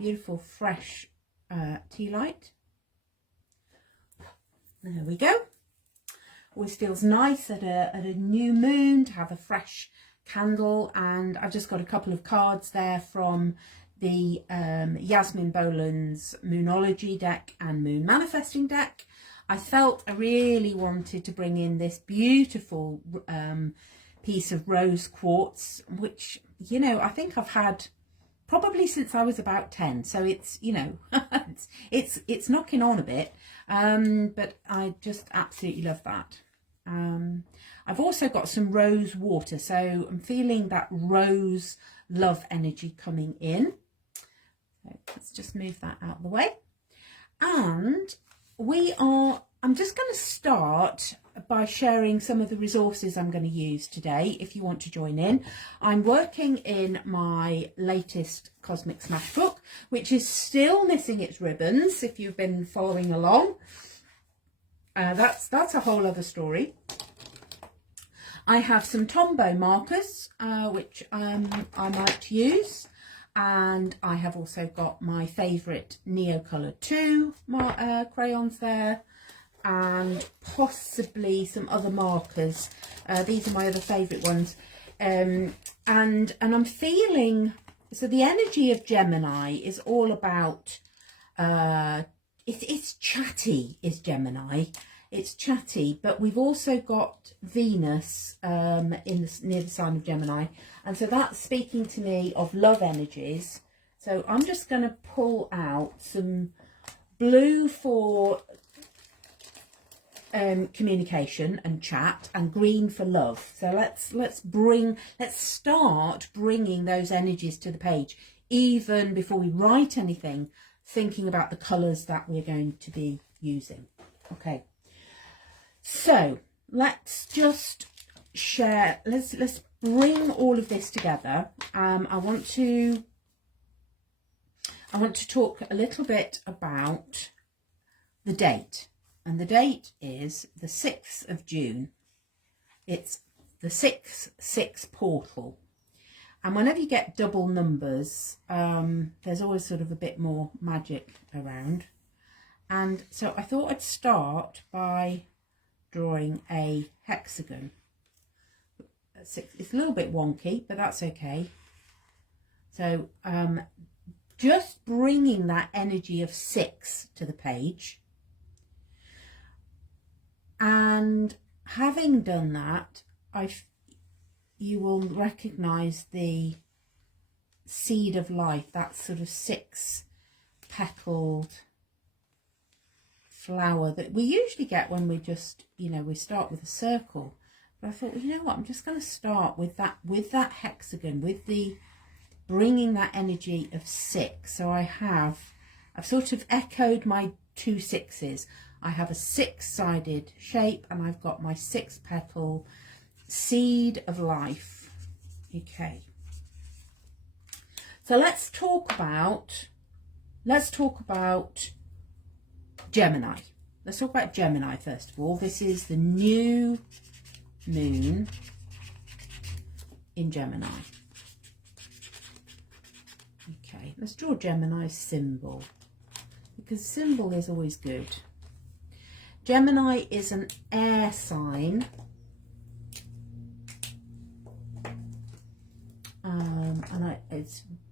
beautiful fresh tea light. There we go. Always feels nice at a new moon to have a fresh candle. And I've just got a couple of cards there from the Yasmin Boland's Moonology deck and Moon Manifesting deck. I felt I really wanted to bring in this beautiful piece of rose quartz, which, you know, I think I've had probably since I was about 10. So it's, you know, it's knocking on a bit, but I just absolutely love that. I've also got some rose water, so I'm feeling that rose love energy coming in. So let's just move that out of the way. And I'm just going to start by sharing some of the resources I'm going to use today if you want to join in. I'm working in my latest Cosmic Smash book, which is still missing its ribbons if you've been following along. That's a whole other story. I have some Tombow markers, which I might use. And I have also got my favourite Neocolor 2 crayons there, and possibly some other markers. These are my other favourite ones. And I'm feeling, so the energy of Gemini is all about, it's chatty, is Gemini. It's chatty, but we've also got Venus near the sign of Gemini. And so that's speaking to me of love energies. So I'm just going to pull out some blue for communication and chat, and green for love. So let's start bringing those energies to the page, even before we write anything, thinking about the colours that we're going to be using. Okay. So let's just share, let's bring all of this together. I want to talk a little bit about the date, and the date is the 6th of June. It's the 6-6 portal, and whenever you get double numbers, there's always sort of a bit more magic around. And so I thought I'd start by drawing a hexagon. It's a little bit wonky, but that's okay. So just bringing that energy of 6 to the page, and having done that, you will recognize the seed of life, that sort of 6-petaled flower that we usually get when we just, you know, we start with a circle. But I thought, well, you know what, I'm just going to start with that hexagon, with the bringing that energy of 6. So I've sort of echoed my 2 6s. I have a 6-sided shape, and I've got my 6-petal seed of life. Okay. So let's talk about Gemini. Let's talk about Gemini first of all. This is the new moon in Gemini. Okay, let's draw Gemini's symbol, because symbol is always good. Gemini is an air sign. And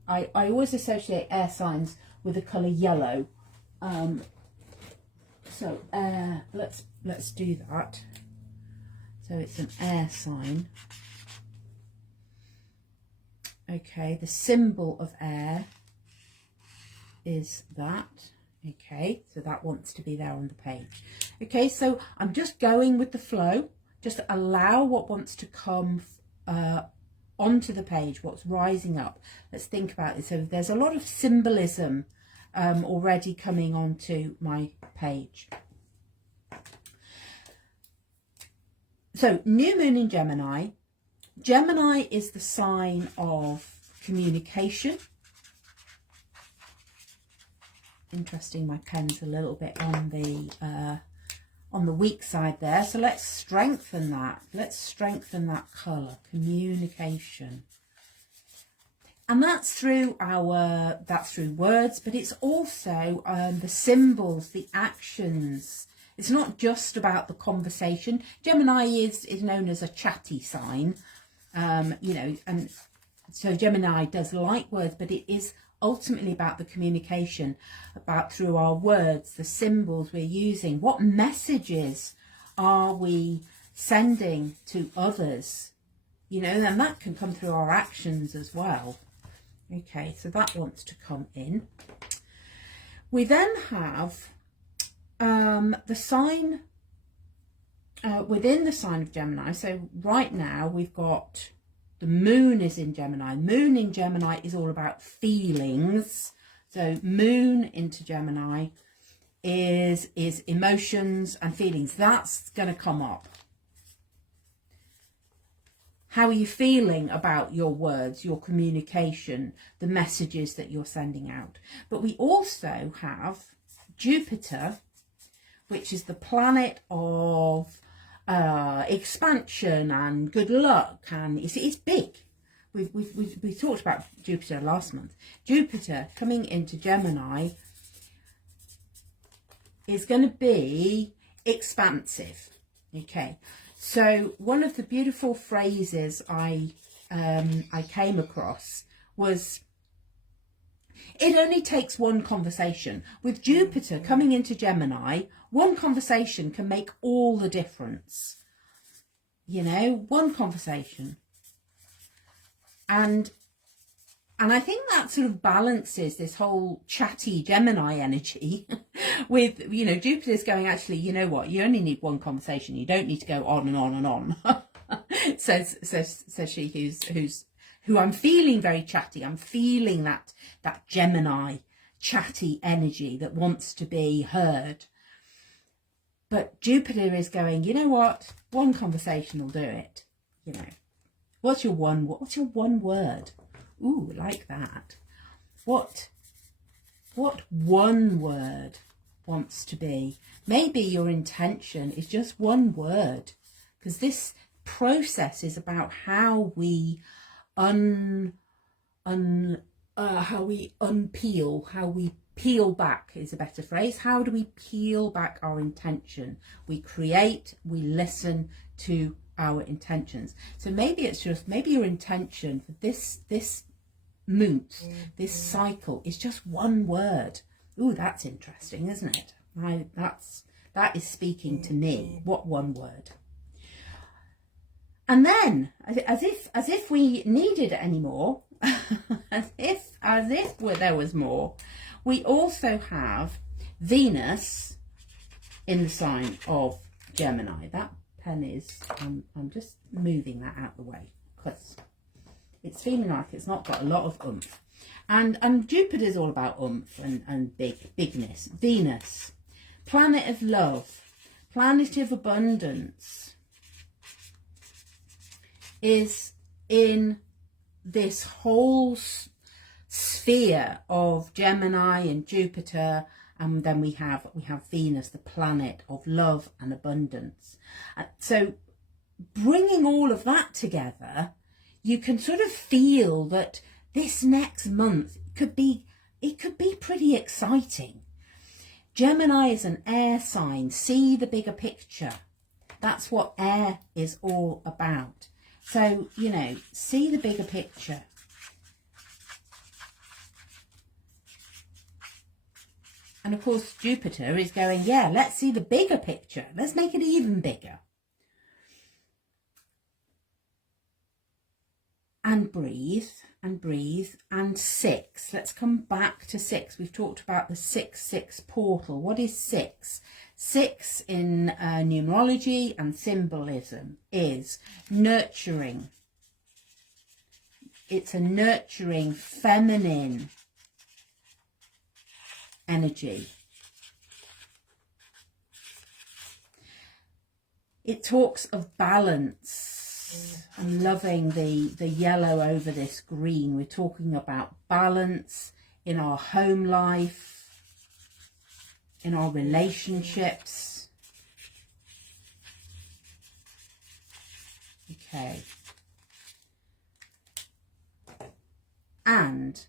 I always associate air signs with the colour yellow. So let's do that. So it's an air sign. Okay, the symbol of air is that. Okay, so that wants to be there on the page. Okay, so I'm just going with the flow. Just allow what wants to come onto the page, what's rising up. Let's think about this. So there's a lot of symbolism already coming onto my page. So new moon in Gemini. Gemini is the sign of communication. Interesting, my pen's a little bit on the weak side there. So let's strengthen that. Let's strengthen that colour, communication. And that's through words, but it's also the symbols, the actions. It's not just about the conversation. Gemini is known as a chatty sign, you know, and so Gemini does like words, but it is ultimately about the communication, about through our words, the symbols we're using. What messages are we sending to others? You know, and that can come through our actions as well. Okay, so that wants to come in. We then have the sign within the sign of Gemini. So right now we've got the moon is in Gemini. Moon in Gemini is all about feelings. So moon into Gemini is emotions and feelings. That's going to come up. How are you feeling about your words, your communication, the messages that you're sending out? But we also have Jupiter, which is the planet of expansion and good luck, and it's big. We talked about Jupiter last month. Jupiter coming into Gemini is going to be expansive. Okay. So one of the beautiful phrases I came across was, it only takes one conversation. With Jupiter coming into Gemini, one conversation can make all the difference. You know, one conversation. And I think that sort of balances this whole chatty Gemini energy with, you know, Jupiter's going, actually, you know what, you only need one conversation. You don't need to go on and on and on. says she who I'm feeling very chatty. I'm feeling that Gemini chatty energy that wants to be heard. But Jupiter is going, you know what, one conversation will do it. You know, what's your one word? Ooh, like that. What one word wants to be? Maybe your intention is just one word, because this process is about how we unpeel, how we peel back is a better phrase. How do we peel back our intention? We create, we listen to our intentions. So maybe it's just, maybe your intention for this moot, this cycle is just one word. Ooh, that's interesting, isn't it? That is speaking to me. What one word? And then, as if we needed any more, as if there was more, we also have Venus in the sign of Gemini. That pen is, I'm just moving that out of the way because it's feeling like it's not got a lot of oomph. And Jupiter's all about oomph and bigness. Venus, planet of love, planet of abundance, is in this whole sphere of Gemini and Jupiter, and then we have Venus, the planet of love and abundance. So bringing all of that together, you can sort of feel that this next month could be pretty exciting. Gemini is an air sign. See the bigger picture. That's what air is all about. So, you know, see the bigger picture. And of course, Jupiter is going, yeah, let's see the bigger picture. Let's make it even bigger. And breathe, and breathe, and 6. Let's come back to 6. We've talked about the 6-6 portal. What is 6? 6 in numerology and symbolism is nurturing. It's a nurturing, feminine energy. It talks of balance. I'm loving the yellow over this green. We're talking about balance in our home life, in our relationships. Okay. And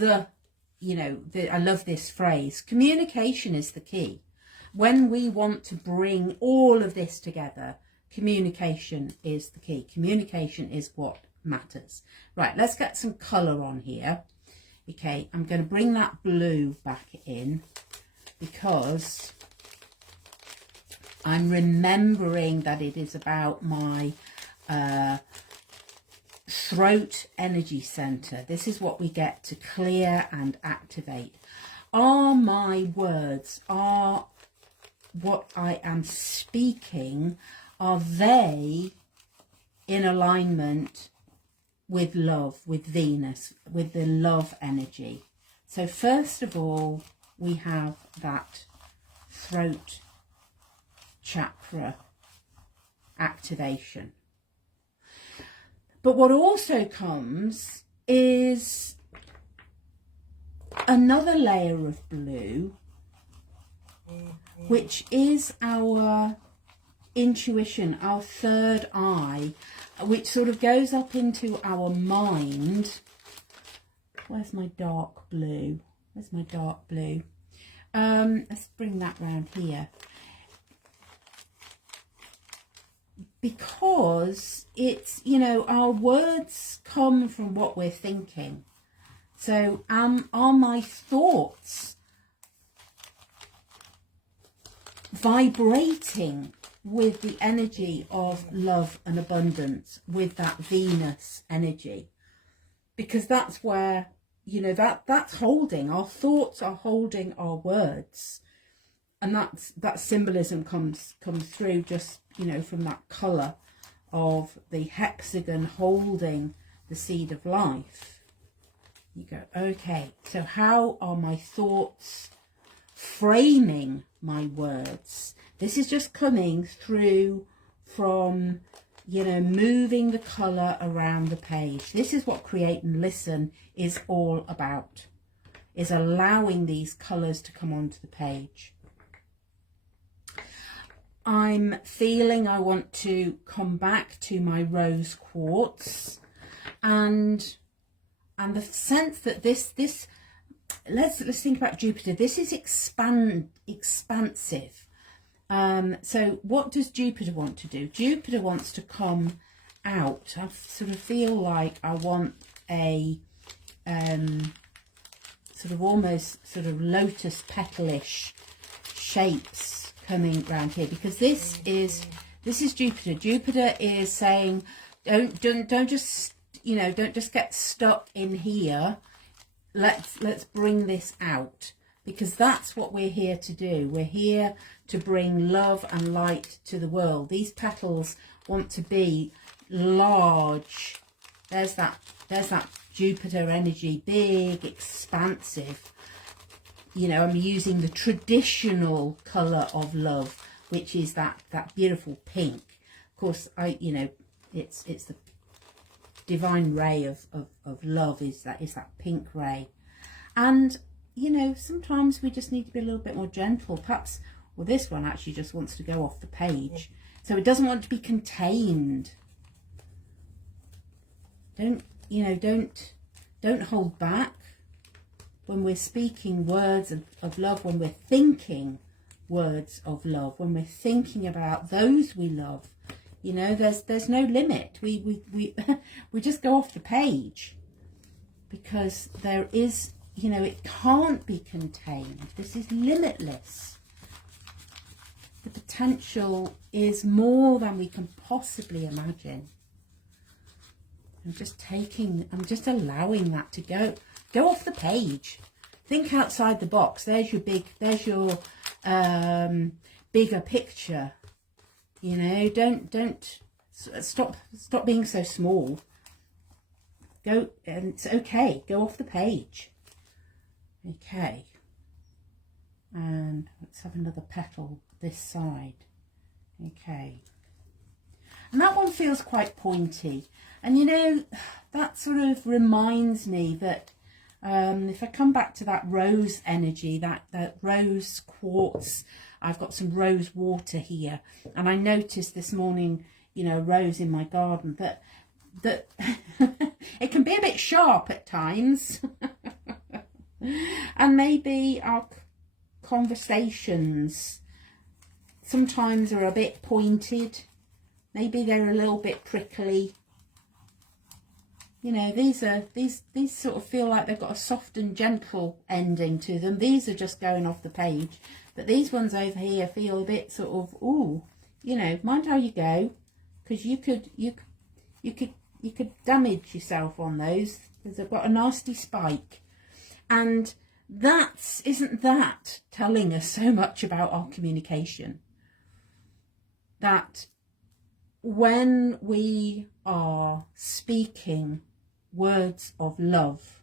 I love this phrase, communication is the key. When we want to bring all of this together, communication is the key. Communication is what matters. Right, let's get some colour on here. Okay, I'm going to bring that blue back in because I'm remembering that it is about my throat energy center. This is what we get to clear and activate. Are my words, are what I am speaking, are they in alignment with love, with Venus, with the love energy? So first of all, we have that throat chakra activation. But what also comes is another layer of blue, which is our intuition, our third eye, which sort of goes up into our mind. Where's my dark blue? Where's my dark blue? Let's bring that round here. Because it's, our words come from what we're thinking. So are my thoughts vibrating with the energy of love and abundance, with that Venus energy? Because that's where, that's holding, our thoughts are holding our words. And that symbolism comes through just, from that colour of the hexagon holding the seed of life. You go, okay, so how are my thoughts framing my words? This is just coming through from, moving the colour around the page. This is what Create and Listen is all about, is allowing these colours to come onto the page. I'm feeling I want to come back to my rose quartz and the sense that this let's think about Jupiter. This is expansive. So what does Jupiter want to do? Jupiter wants to come out. I sort of feel like I want a sort of almost sort of lotus petalish shapes coming around here, because this is Jupiter. Jupiter is saying don't just don't just get stuck in here. Let's bring this out, because that's what we're here to do. We're here to bring love and light to the world. These petals want to be large. There's that Jupiter energy, big, expansive. I'm using the traditional colour of love, which is that beautiful pink. Of course, it's the divine ray of love is that pink ray. And, sometimes we just need to be a little bit more gentle. Perhaps, well, this one actually just wants to go off the page. So it doesn't want to be contained. Don't hold back. When we're speaking words of love, when we're thinking words of love, when we're thinking about those we love, there's no limit. We just go off the page, because there is, it can't be contained. This is limitless. The potential is more than we can possibly imagine. I'm just allowing that to go off the page. Think outside the box. There's your bigger picture. Don't stop being so small. Go, and it's okay. Go off the page. Okay. And let's have another petal this side. Okay. And that one feels quite pointy. And that sort of reminds me that if I come back to that rose energy, that rose quartz, I've got some rose water here. And I noticed this morning, a rose in my garden, that that it can be a bit sharp at times. And maybe our conversations sometimes are a bit pointed. Maybe they're a little bit prickly. You know, these sort of feel like they've got a soft and gentle ending to them. These are just going off the page. But these ones over here feel a bit sort of, ooh, you know, mind how you go, because you could damage yourself on those, because they've got a nasty spike. And isn't that telling us so much about our communication? That when we are speaking words of love,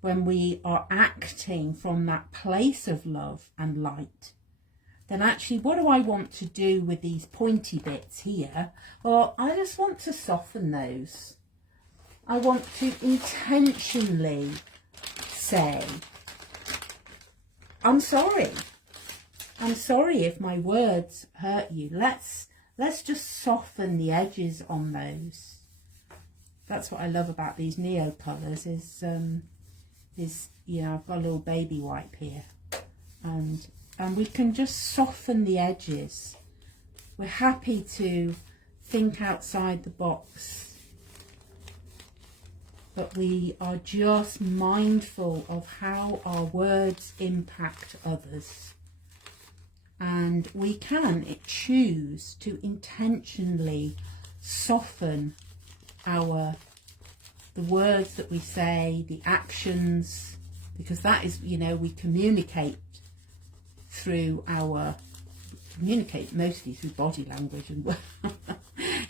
when we are acting from that place of love and light, then actually what do I want to do with these pointy bits here? Well, I just want to soften those. I want to intentionally say, I'm sorry. I'm sorry if my words hurt you. Let's just soften the edges on those. That's what I love about these neo colours is you know, I've got a little baby wipe here, and we can just soften the edges. We're happy to think outside the box, but we are just mindful of how our words impact others. And we can choose to intentionally soften the words that we say, the actions, because that is, you know, we communicate mostly through body language, and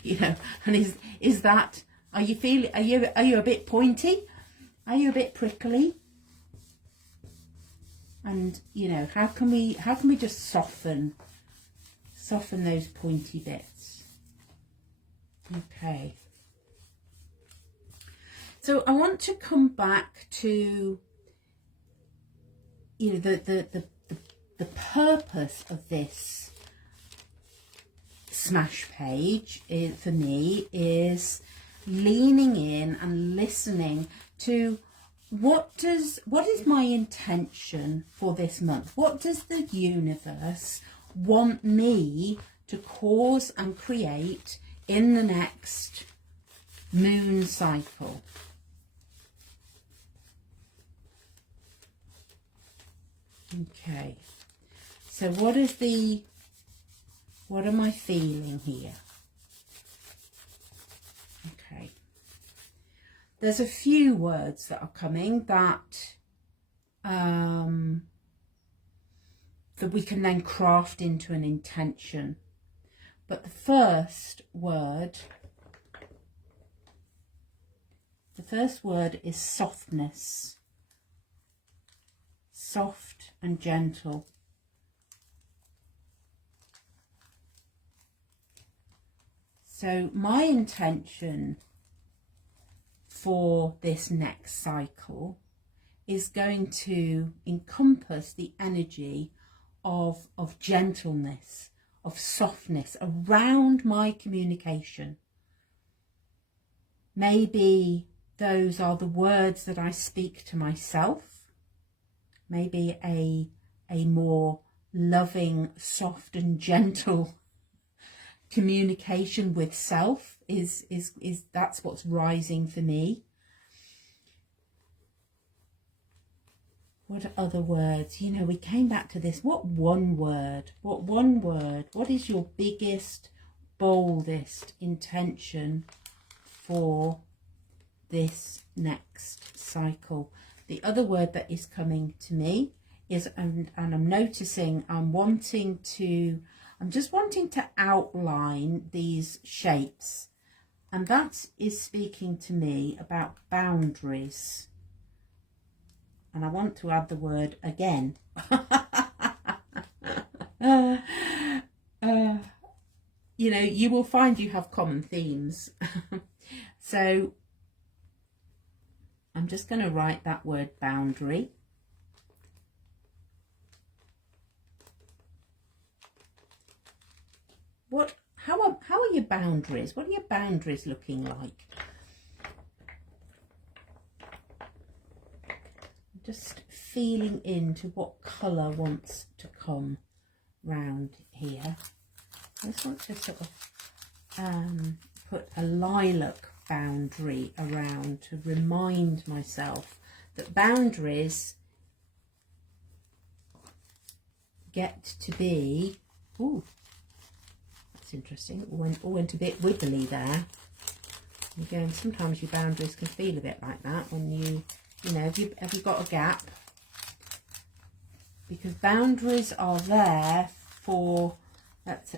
you know, and is that, are you a bit pointy? Are you a bit prickly? And you know, how can we just soften those pointy bits? Okay. So I want to come back to, you know, the purpose of this smash page for me is leaning in and listening to what is my intention for this month? What does the universe want me to cause and create in the next moon cycle? Okay, so what am I feeling here? Okay, there's a few words that are coming that we can then craft into an intention. But the first word is softness. Soft and gentle. So my intention for this next cycle is going to encompass the energy of gentleness, of softness around my communication. Maybe those are the words that I speak to myself. Maybe a more loving, soft and gentle communication with self is that's what's rising for me. What other words? You know, we came back to this. What one word? What is your biggest, boldest intention for this next cycle? The other word that is coming to me is, and I'm noticing, I'm just wanting to outline these shapes, and that is speaking to me about boundaries. And I want to add the word again. You know, you will find you have common themes. So I'm just going to write that word boundary. how are your boundaries? What are your boundaries looking like? Just feeling into what colour wants to come round here. I just want to sort of put a lilac boundary around to remind myself that boundaries get to be, ooh, that's interesting, all went a bit wiggly there. Again, sometimes your boundaries can feel a bit like that when you know, have you got a gap? Because boundaries are there for, that's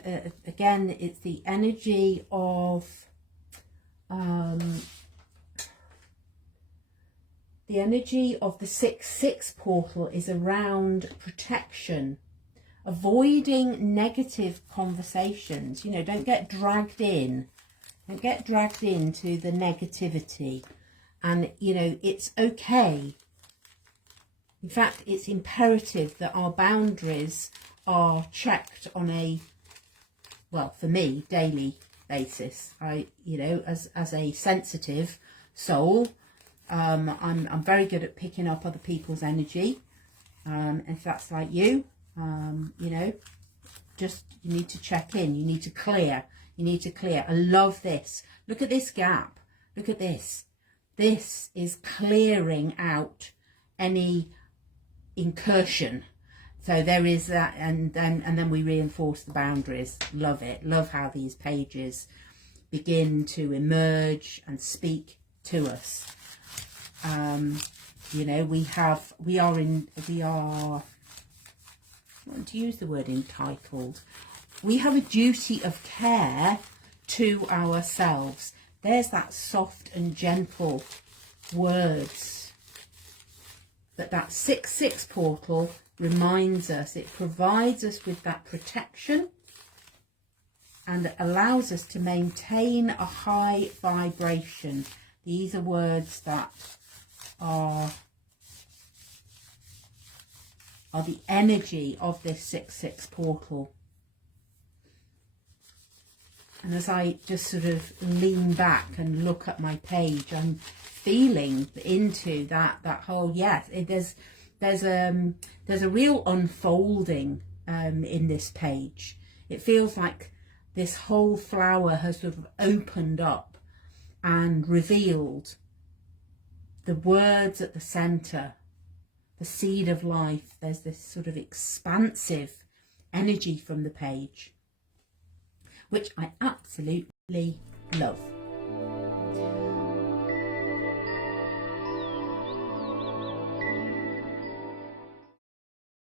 again, it's the energy of the 6-6 portal is around protection, avoiding negative conversations. You know, don't get dragged in. Don't get dragged into the negativity. And, you know, it's okay. In fact, it's imperative that our boundaries are checked on a, well, for me, daily basis. You know, as a sensitive soul, I'm very good at picking up other people's energy. If that's like you, you know, just, you need to check in. You need to clear. You need to clear. I love this. Look at this gap. Look at this. This is clearing out any incursion. So there is that, and then we reinforce the boundaries. Love it. Love how these pages begin to emerge and speak to us. You know, we are, I want to use the word entitled. We have a duty of care to ourselves. There's that soft and gentle words. But that 6-6 portal reminds us, it provides us with that protection and allows us to maintain a high vibration. These are words that are the energy of this 6-6 portal. And as I just sort of lean back and look at my page, I'm feeling into that whole, yes, there's a real unfolding in this page. It feels like this whole flower has sort of opened up and revealed the words at the centre, the seed of life. There's this sort of expansive energy from the page, which I absolutely love.